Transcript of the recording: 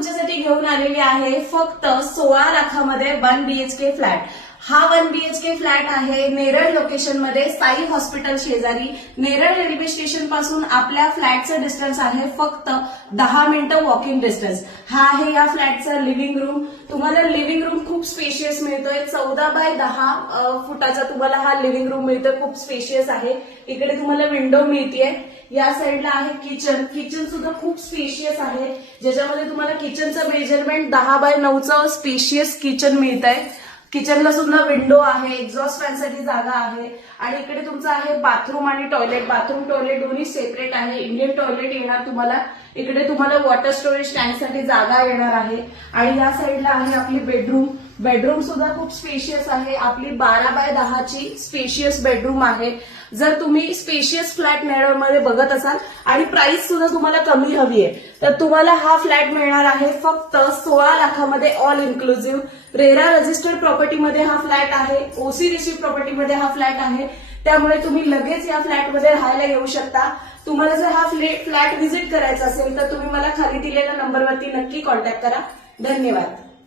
तुमच्यासाठी घेऊन आलेली आहे फक्त 16 लाखामध्ये 1 BHK फ्लॅट। हा 1 BHK फ्लॅट आहे नेरळ लोकेशन मध्ये, साई हॉस्पिटल शेजारी। नेरळ रेल्वे स्टेशन पासून आपल्या फ्लॅटचं डिस्टन्स आहे फक्त 10 मिनिटं वॉकिंग डिस्टन्स। हा आहे या फ्लॅटचा लिव्हिंग रूम। तुम्हाला लिव्हिंग रूम खूप स्पेशियस मिळतोय, 14 बाय 10 फुटाचा तुम्हाला हा लिव्हिंग रूम मिळतोय, खूप स्पेशियस आहे। इकडे तुम्हाला विंडो मिळतेय, या साईडला आहे किचन। किचन सुद्धा खूप स्पेशियस आहे, ज्याच्यामध्ये तुम्हाला किचनचं मेजरमेंट 10 बाय 9चं स्पेशियस किचन मिळतंय। किचनला सुद्धा विंडो आहे, एक्झॉस्ट फॅनसाठी जागा आहे आणि इकडे तुमचं आहे बाथरूम आणि टॉयलेट। बाथरूम टॉयलेट दोन्ही सेपरेट आहे। इंडियन टॉयलेट येणार तुम्हाला। इकडे तुम्हाला वॉटर स्टोरेज टँकसाठी जागा येणार आहे आणि या साईडला आहे आपली बेडरूम। बेडरूम सुद्धा खूप स्पेशियस आहे, आपली 12 बाय 10ची स्पेशियस बेडरूम आहे। जर तुम्ही स्पेशियस फ्लॅट नेरळमध्ये बघत असाल आणि प्राइस सुद्धा तुम्हाला कमी हवी आहे, तर तुम्हाला हा फ्लॅट मिळणार आहे फक्त 16 लाखामध्ये, ऑल इन्क्लुझिव्ह। रेरा रजिस्टर्ड प्रॉपर्टीमध्ये हा फ्लॅट आहे, ओसी रिसिव्ह प्रॉपर्टीमध्ये हा फ्लॅट आहे। त्यामुळे तुम्ही लगेच या फ्लॅटमध्ये राहायला येऊ शकता। तुम्हाला जर हा फ्लॅट व्हिजिट करायचा असेल तर तुम्ही मला खाली दिलेल्या नंबरवरती नक्की कॉन्टॅक्ट करा। धन्यवाद।